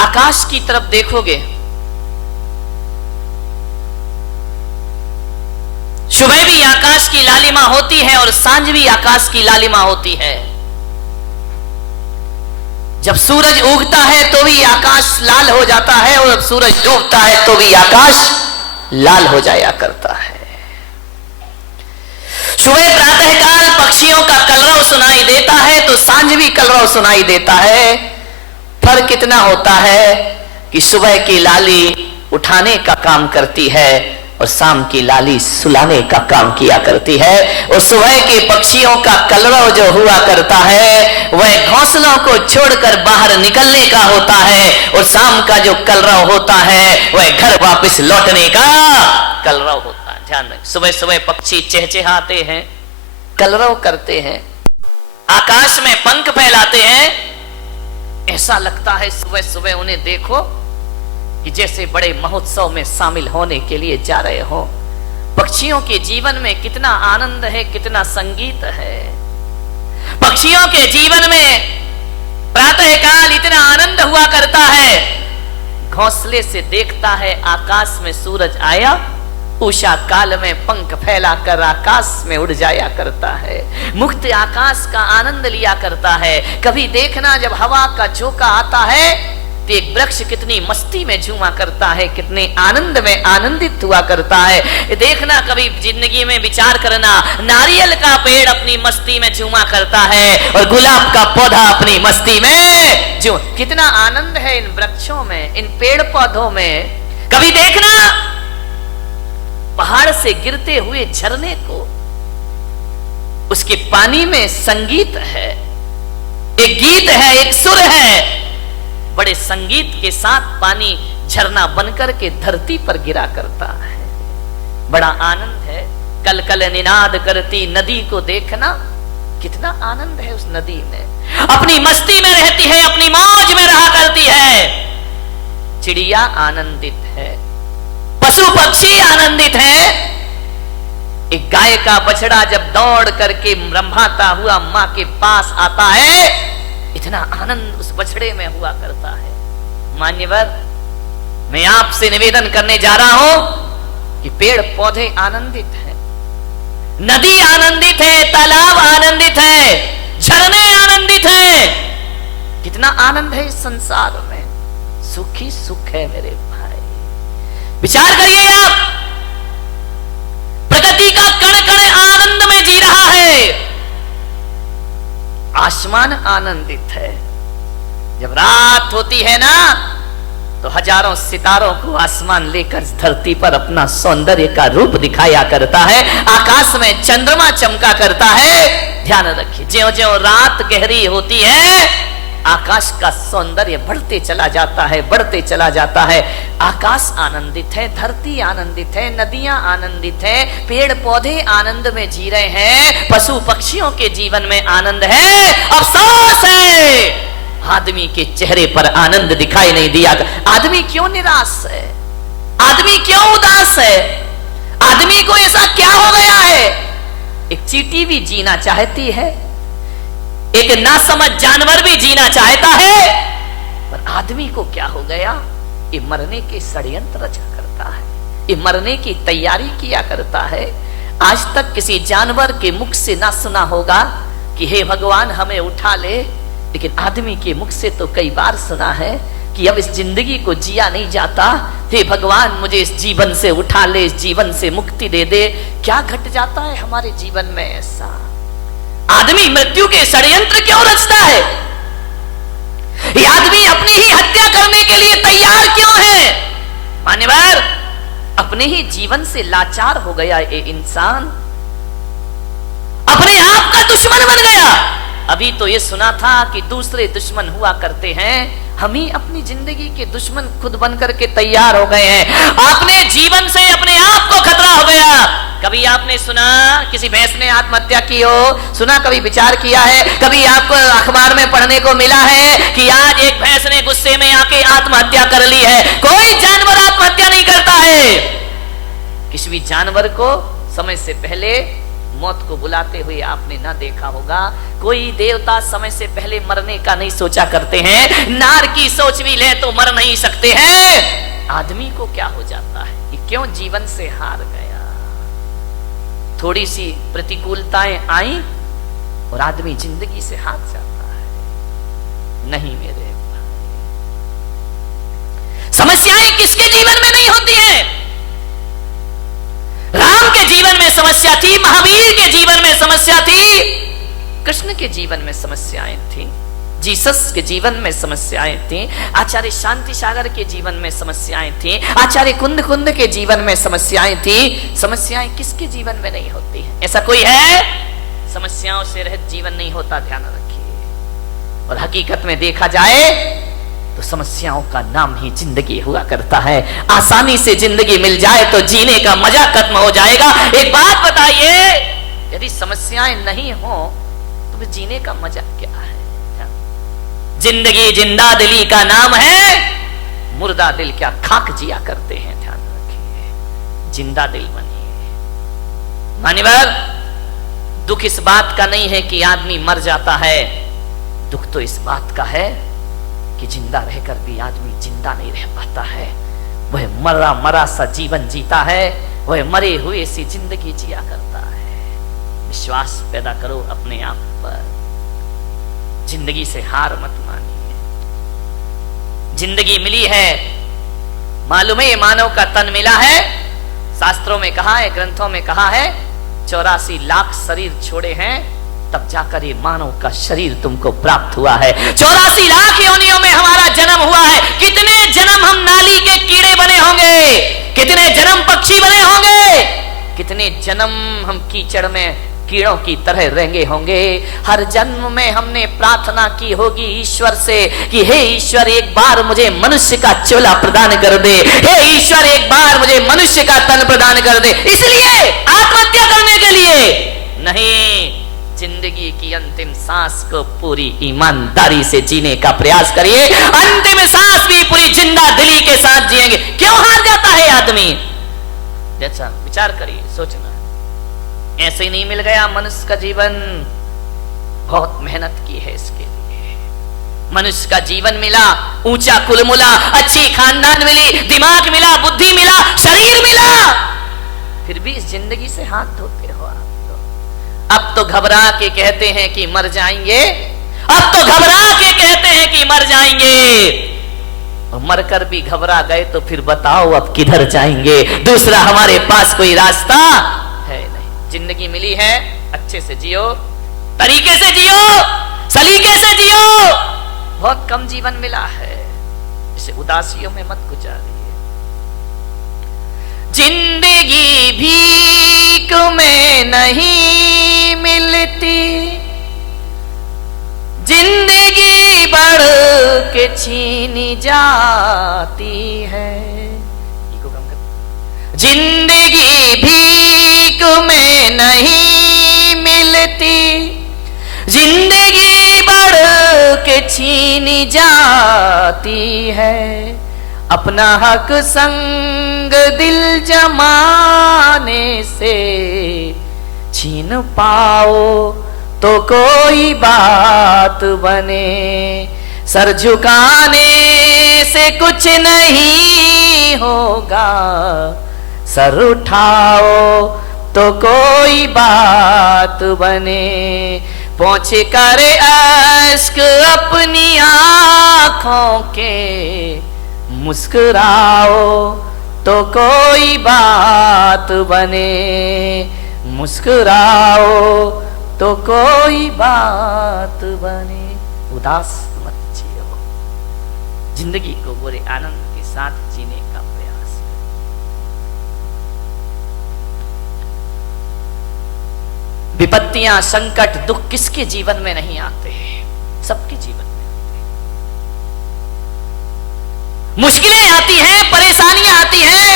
आकाश की तरफ देखोगे, सुबह भी आकाश की लालिमा होती है और सांझ भी आकाश की लालिमा होती है। जब सूरज उगता है तो भी आकाश लाल हो जाता है और जब सूरज डूबता है तो भी आकाश लाल हो जाया करता है। सुबह प्रातःकाल पक्षियों का कलरव सुनाई देता है तो सांझ भी कलरव सुनाई देता है। फर्क कितना होता है कि सुबह की लाली उठाने का काम करती है और शाम की लाली सुलाने का काम किया करती है। और सुबह के पक्षियों का कलरव जो हुआ करता है वह घोंसलों को छोड़कर बाहर निकलने का होता है और शाम का जो कलरव होता है वह घर वापस लौटने का कलरव होता है। ध्यान रखें, सुबह सुबह पक्षी चहचहाते हैं, कलरव करते हैं, आकाश में पंख फैलाते हैं। ऐसा लगता है सुबह सुबह उन्हें देखो कि जैसे बड़े महोत्सव में शामिल होने के लिए जा रहे हो। पक्षियों के जीवन में कितना आनंद है, कितना संगीत है। पक्षियों के जीवन में प्रातःकाल इतना आनंद हुआ करता है, घोंसले से देखता है आकाश में सूरज आया, उषा काल में पंख फैलाकर आकाश में उड़ जाया करता है, मुक्त आकाश का आनंद लिया करता है। कभी देखना जब हवा का झोंका आता है तो एक वृक्ष कितनी मस्ती में झूमा करता है, कितने आनंद में आनंदित हुआ करता है। देखना कभी जिंदगी में विचार करना, नारियल का पेड़ अपनी मस्ती में झूमा करता है और गुलाब का पौधा अपनी मस्ती में जो कितना आनंद है इन वृक्षों में, इन पेड़ पौधों में। कभी देखना पहाड़ से गिरते हुए झरने को, उसके पानी में संगीत है, एक गीत है, एक सुर है। बड़े संगीत के साथ पानी झरना बनकर के धरती पर गिरा करता है, बड़ा आनंद है। कल कल निनाद करती नदी को देखना, कितना आनंद है उस नदी में, अपनी मस्ती में रहती है, अपनी मौज में रहा करती है। चिड़िया आनंदित है, पशु पक्षी आनंदित है। एक गाय का बछड़ा जब दौड़ करके रंभाता हुआ मां के पास आता है, इतना आनंद उस बछड़े में हुआ करता है। मान्यवर, मैं आपसे निवेदन करने जा रहा हूं कि पेड़ पौधे आनंदित हैं, नदी आनंदित है, तालाब आनंदित है, झरने आनंदित हैं। कितना आनंद है इस संसार में, सुख ही सुख है मेरे भाई। विचार करिए आप, प्रकृति का कण कण आनंद में जी रहा है। आसमान आनंदित है, जब रात होती है ना तो हजारों सितारों को आसमान लेकर धरती पर अपना सौंदर्य का रूप दिखाया करता है, आकाश में चंद्रमा चमका करता है। ध्यान रखिए, ज्यों ज्यों रात गहरी होती है आकाश का सौंदर्य बढ़ते चला जाता है, बढ़ते चला जाता है। आकाश आनंदित है, धरती आनंदित है, नदियां आनंदित है, पेड़ पौधे आनंद में जी रहे हैं, पशु पक्षियों के जीवन में आनंद है। अफसोस है आदमी के चेहरे पर आनंद दिखाई नहीं दिया। आदमी क्यों निराश है, आदमी क्यों उदास है, आदमी को ऐसा क्या हो गया है? एक चींटी भी जीना चाहती है, एक नासमझ जानवर भी जीना चाहता है, पर आदमी को क्या हो गया? ये मरने के षड्यंत्र रचा करता है, ये मरने की तैयारी किया करता है। आज तक किसी जानवर के मुख से ना सुना होगा कि हे भगवान हमें उठा ले, लेकिन आदमी के मुख से तो कई बार सुना है कि अब इस जिंदगी को जिया नहीं जाता, हे भगवान मुझे इस जीवन से उठा ले, इस जीवन से मुक्ति दे दे। क्या घट जाता है हमारे जीवन में ऐसा? आदमी मृत्यु के षड्यंत्र क्यों रचता है? ये आदमी अपनी ही हत्या करने के लिए तैयार क्यों है? मान्यवर, अपने ही जीवन से लाचार हो गया ये इंसान, अपने आप का दुश्मन बन गया। अभी तो ये सुना था कि दूसरे दुश्मन हुआ करते हैं, हम ही अपनी जिंदगी के दुश्मन खुद बनकर के तैयार हो गए हैं। आपने जीवन से अपने आप को खतरा हो गया। कभी आपने सुना किसी भैंस ने आत्महत्या की हो? सुना, कभी विचार किया है? कभी आपको अखबार में पढ़ने को मिला है कि आज एक भैंस ने गुस्से में आके आत्महत्या कर ली है? कोई जानवर आत्महत्या नहीं करता है। किसी भी जानवर को समय से पहले मौत को बुलाते हुए आपने ना देखा होगा। कोई देवता समय से पहले मरने का नहीं सोचा करते हैं। नार की सोच भी ले तो मर नहीं सकते हैं। आदमी को क्या हो जाता है कि क्यों जीवन से हार गया। थोड़ी सी प्रतिकूलताएं आई और आदमी जिंदगी से हार जाता है। नहीं मेरे समस्याएं किसके जीवन में नहीं होती हैं? राम के जीवन में समस्या थी, महावीर के जीवन में समस्या थी, कृष्ण के जीवन में समस्याएं थी, जीसस के जीवन में समस्याएं थी, आचार्य शांति सागर के जीवन में समस्याएं थी, आचार्य कुंद कुंद के जीवन में समस्याएं थी। समस्याएं किसके जीवन में नहीं होती है? ऐसा कोई है? समस्याओं से रहित जीवन नहीं होता, ध्यान रखिए। और हकीकत में देखा जाए तो समस्याओं का नाम ही जिंदगी हुआ करता है। आसानी से जिंदगी मिल जाए तो जीने का मजा खत्म हो जाएगा। एक बात बताइए, यदि समस्याएं नहीं हो तो फिर जीने का मजा क्या है? जिंदगी जिंदा दिली का नाम है, मुर्दा दिल क्या खाक जिया करते हैं। ध्यान रखिए, जिंदा दिल बनिए। मान्यवर, दुख इस बात का नहीं है कि आदमी मर जाता है, दुख तो इस बात का है कि जिंदा रहकर भी आदमी जिंदा नहीं रह पाता है। वह मरा मरा सा जीवन जीता है, वह मरे हुए सी जिंदगी जिया करता है। विश्वास पैदा करो अपने आप पर, जिंदगी से हार मत मानिए। जिंदगी मिली है, मालूम है मानव का तन मिला है। शास्त्रों में कहा है, ग्रंथों में कहा है, 84 लाख शरीर छोड़े हैं तब जाकर ये मानव का शरीर तुमको प्राप्त हुआ है। 84 लाख योनियों में हमारा जन्म हुआ है। कितने जन्म हम नाली के कीड़े बने होंगे, कितने जन्म पक्षी बने होंगे, कितने जन्म हम कीचड़ में कीड़ों की तरह रहेंगे होंगे। हर जन्म में हमने प्रार्थना की होगी ईश्वर से कि हे ईश्वर, एक बार मुझे मनुष्य का चोला प्रदान कर दे, हे ईश्वर एक बार मुझे मनुष्य का तन प्रदान कर दे। इसलिए आत्महत्या करने के लिए नहीं, जिंदगी की अंतिम सांस को पूरी ईमानदारी से जीने का प्रयास करिए। अंतिम सांस भी पूरी जिंदा दिली के साथ जिएंगे। क्यों हार जाता है आदमी? अच्छा विचार करिए, सोचना। ऐसे ही नहीं मिल गया मनुष्य का जीवन, बहुत मेहनत की है इसके लिए। मनुष्य का जीवन मिला, ऊंचा कुल मिला, अच्छी खानदान मिली, दिमाग मिला, बुद्धि मिला, शरीर मिला, फिर भी इस जिंदगी से हाथ धोते हो आप। अब तो घबरा के कहते हैं कि मर जाएंगे, अब तो घबरा के कहते हैं कि मर जाएंगे। और मरकर भी घबरा गए तो फिर बताओ अब किधर जाएंगे? दूसरा हमारे पास कोई रास्ता है नहीं। जिंदगी मिली है, अच्छे से जियो, तरीके से जियो, सलीके से जियो। बहुत कम जीवन मिला है, इसे उदासियों में मत गुजारिए। जिंदगी भीख में नहीं मिलती, जिंदगी बढ़ के छीनी जाती है। जिंदगी भीख में नहीं मिलती, जिंदगी बढ़ के छीनी जाती है। अपना हक संग दिल जमाने से छीन पाओ तो कोई बात बने। सर झुकाने से कुछ नहीं होगा, सर उठाओ तो कोई बात बने। पोंछ कर अश्क अपनी आंखों के, मुस्कुराओ तो कोई बात बने। मुस्कुराओ तो कोई बात बने। उदास मत जियो, जिंदगी को पूरे आनंद के साथ जीने का प्रयास करो। विपत्तियां, संकट, दुख किसके जीवन में नहीं आते? सबके जीवन में आते हैं। मुश्किलें आती हैं, परेशानियां आती हैं,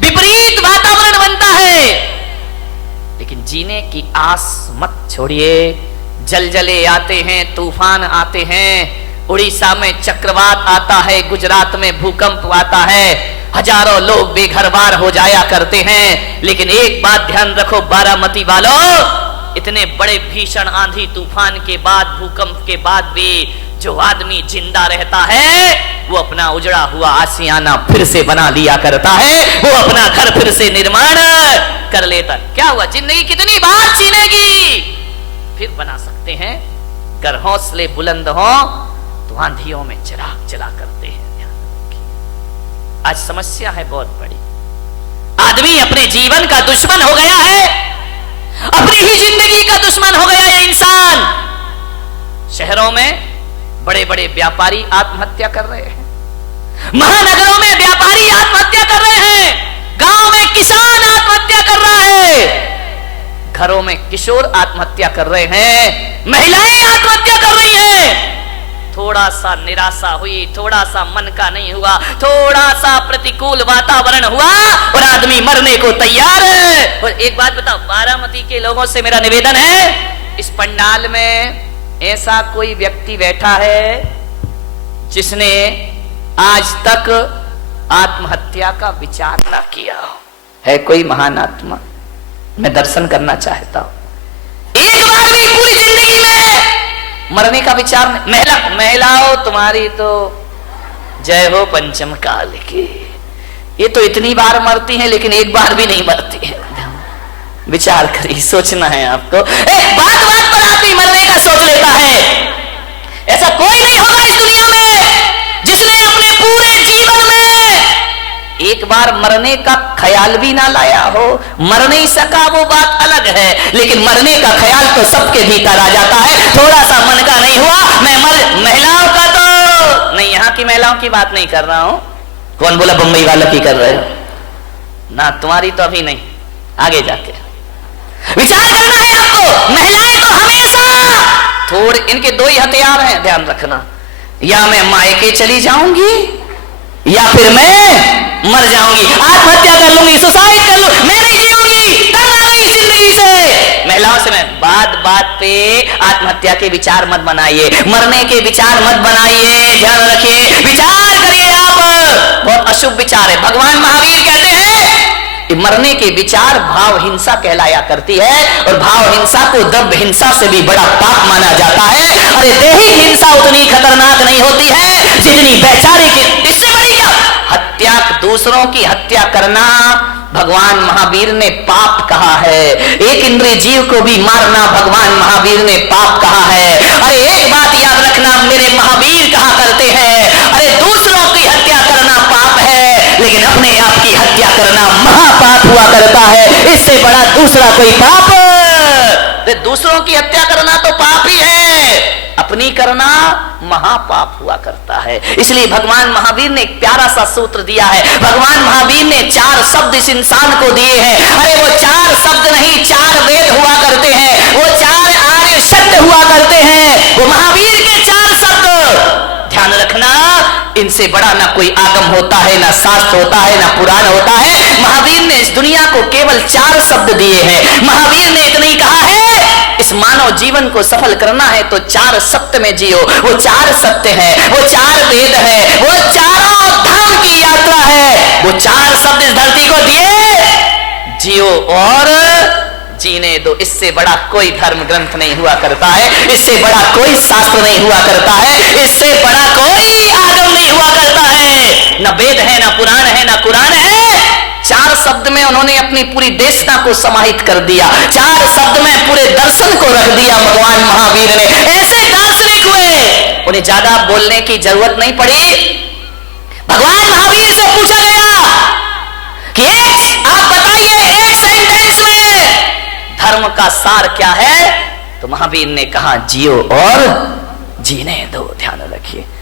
विपरीत वातावरण बनता है, लेकिन जीने की आस मत छोड़िए। जलजले आते हैं, तूफान आते हैं, उड़ीसा में चक्रवात आता है, गुजरात में भूकंप आता है, हजारों लोग बेघर-बार हो जाया करते हैं, लेकिन एक बात ध्यान रखो बारामती वालों, इतने बड़े भीषण आंधी तूफान के बाद, भूकंप के बाद भी जो आदमी जिंदा रहता है वो अपना उजड़ा हुआ आशियाना फिर से बना लिया करता है, वो अपना घर फिर से निर्माण कर लेता। क्या हुआ, जिंदगी कितनी बार छीनेगी, फिर बना सकते हैं। अगर हौसले बुलंद हो तो आंधियों में चिराग जला करते हैं। आज समस्या है बहुत बड़ी, आदमी अपने जीवन का दुश्मन हो गया है, अपनी ही जिंदगी का दुश्मन हो गया है इंसान। शहरों में बड़े बड़े व्यापारी आत्महत्या कर रहे हैं, महानगरों में व्यापारी आत्महत्या कर रहे हैं, गांव में किसान आत्महत्या कर रहा है, घरों में किशोर आत्महत्या कर रहे हैं, महिलाएं आत्महत्या कर रही हैं। थोड़ा सा निराशा हुई, थोड़ा सा मन का नहीं हुआ, थोड़ा सा प्रतिकूल वातावरण हुआ और आदमी मरने को तैयार है। और एक बात बताओ, बारामती के लोगों से मेरा निवेदन है, इस पंडाल में ऐसा कोई व्यक्ति बैठा है जिसने आज तक आत्महत्या का विचार ना किया हो? है कोई महान आत्मा? मैं दर्शन करना चाहता हूं। एक बार भी पूरी जिंदगी में मरने का विचार नहीं। महिलाओं तुम्हारी तो जय हो पंचम काल की, ये तो इतनी बार मरती हैं लेकिन एक बार भी नहीं मरती है। विचार करिए, सोचना है आपको। बात बात पर आदमी मरने का सोच लेता है। ऐसा कोई नहीं होगा इस दुनिया में जिसने अपने पूरे जीवन में एक बार मरने का ख्याल भी ना लाया हो। मर नहीं सका वो बात अलग है, लेकिन मरने का ख्याल तो सबके भीतर आ जाता है। थोड़ा सा मन का नहीं हुआ, मैं महिलाओं का तो नहीं, यहाँ की महिलाओं की बात नहीं कर रहा हूं। कौन बोला बंबई वालों की कर रहे हो ना? तुम्हारी तो अभी नहीं, आगे जाके विचार करना है आपको। महिलाएं तो हमेशा थोड़े, इनके दो ही हथियार हैं, ध्यान रखना, या मैं मायके चली जाऊंगी या फिर मैं मर जाऊंगी, आत्महत्या कर लूंगी, सुसाइड कर लूंगी, मैं नहीं जीऊंगी, तंग आ गई जिंदगी से। महिलाओं से मैं बात बात पे आत्महत्या के विचार मत बनाइए, मरने के विचार मत बनाइए, ध्यान रखिए, विचार करिए आप। बहुत अशुभ विचार है। भगवान महावीर कहते हैं मरने के विचार भाव हिंसा कहलाया करती है, और भाव हिंसा को द्रव्य हिंसा से भी बड़ा पाप माना जाता है। अरे दैहिक हिंसा उतनी खतरनाक नहीं होती है जितनी वैचारिक। इससे बड़ी क्या हत्या, दूसरों की हत्या करना भगवान महावीर ने पाप कहा है। एक इंद्रिय जीव को भी मारना भगवान महावीर ने पाप कहा है। अरे एक बात याद रखना, मेरे महावीर कहा करते हैं, अरे दूसरों की हत्या करना पाप है, लेकिन अपने आप की हत्या करना महापाप हुआ करता है। इससे बड़ा दूसरा कोई पाप, दूसरों की हत्या करना तो पाप ही है, अपनी करना महापाप हुआ करता है। इसलिए भगवान महावीर ने एक प्यारा सा सूत्र दिया है। भगवान महावीर ने 4 शब्द इस इंसान को दिए हैं। अरे वो 4 शब्द नहीं, 4 वेद हुआ करते हैं, वो 4 आर्य शब्द हुआ करते हैं, वो महावीर के 4 शब्द। ध्यान रखना, इनसे बड़ा ना कोई आगम होता है, ना शास्त्र होता है, ना पुराण होता है। महावीर ने इस दुनिया को केवल 4 शब्द दिए हैं। महावीर ने इतना ही कहा है, इस मानव जीवन को सफल करना है तो 4 सत्य में जियो। वो 4 सत्य है, वो 4 वेद है, वो चारों धाम की यात्रा है। वो 4 शब्द इस धरती को दिए, जियो और जीने दो। इससे बड़ा कोई धर्म ग्रंथ नहीं हुआ करता है, इससे बड़ा कोई शास्त्र नहीं हुआ करता है, इससे बड़ा कोई आगम नहीं हुआ करता है। न वेद है, न पुराण है, न कुरान है। 4 शब्द में उन्होंने अपनी पूरी देशना को समाहित कर दिया। 4 शब्द में पूरे दर्शन को रख दिया भगवान महावीर ने। ऐसे दार्शनिक हुए, उन्हें ज्यादा बोलने की जरूरत नहीं पड़ी। भगवान महावीर से पूछा गया कि आप बताइए एक सेंटेंस में धर्म का सार क्या है, तो महावीर ने कहा जियो और जीने दो। ध्यान रखिए।